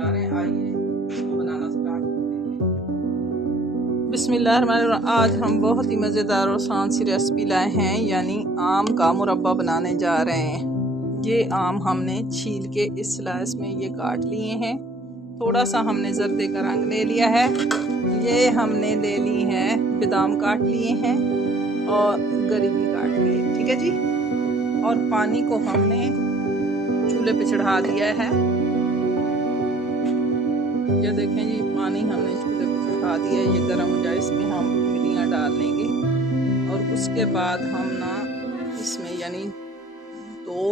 जा रहे हैं। आइए इसको बनाना स्टार्ट करते हैं। बिस्मिल्लाहिर्रहमानिर्रहीम। आज हम बहुत ही मज़ेदार और आसान सी रेसिपी लाए हैं, यानी आम का मुरब्बा बनाने जा रहे हैं। ये आम हमने छील के इस स्लाइस में ये काट लिए हैं। थोड़ा सा हमने जर्दे का रंग ले लिया है। ये हमने ले ली है बादाम काट लिए हैं और गरी भी काट लिए, ठीक है जी। और पानी को हमने चूल्हे पे चढ़ा दिया है। ये देखें जी, पानी हमने चूल्हे पे चढ़ा दिया है, ये गर्म हो जाए, इसमें हम मिर्चियाँ डाल लेंगे। और उसके बाद हम ना इसमें यानी दो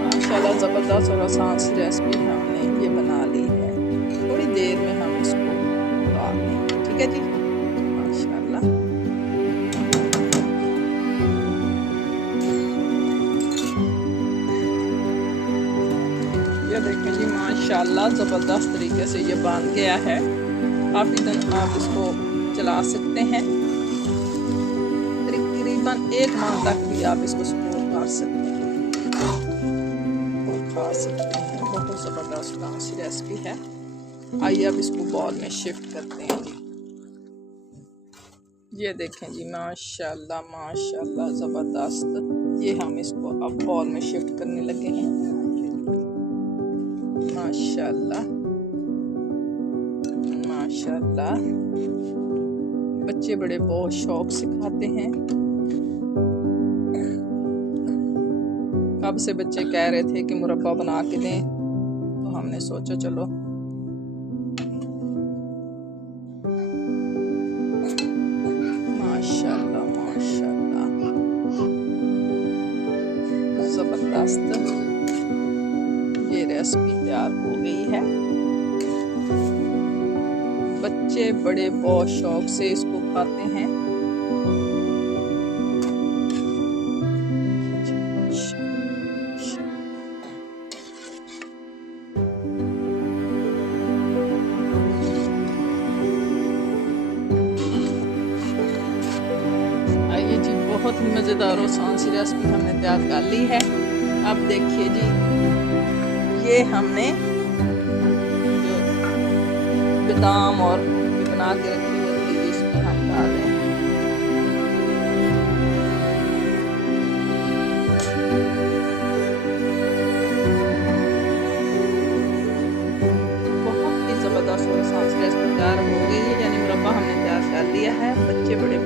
माशाल्लाह ज़बरदस्त और आसान सी रेसिपी हमने ये बना ली है। थोड़ी देर में हम इसको उतार लेंगे, ठीक है जी। माशाल्लाह ये देखें जी, माशाल्लाह ज़बरदस्त तरीके से ये बन गया है। काफ़ी दिन आप इसको चला सकते हैं, तकरीबन 1 माह तक भी आप इसको स्टोर कर सकते हैं, खा सकते हैं। बहुत ज़बरदस्त सी रेसिपी है। आइए अब इसको बॉल में शिफ्ट करते हैं जी। ये देखें जी, माशाल्लाह माशाल्लाह ज़बरदस्त। ये हम इसको अब बॉल में शिफ्ट करने लगे हैं। माशाल्लाह माशाल्लाह, बच्चे बड़े बहुत शौक से खाते हैं। कब से बच्चे कह रहे थे कि मुरब्बा बना के दें, तो हमने सोचा चलो माशाल्लाह माशाल्लाह ज़बरदस्त ये रेसिपी तैयार हो गई है। बच्चे बड़े बहुत शौक से इसको खाते हैं। बहुत ही मज़ेदार और आसान सी रेसिपी हमने तैयार कर ली है। अब देखिए जी, ये हमने जो बादाम और बना के रखी हुई थी इसमें हम डाल रहे हैं। बहुत ही ज़बरदस्त और आसान सी रेसिपी तैयार हो गई है, यानी मुरब्बा हमने तैयार कर लिया है। बच्चे बड़े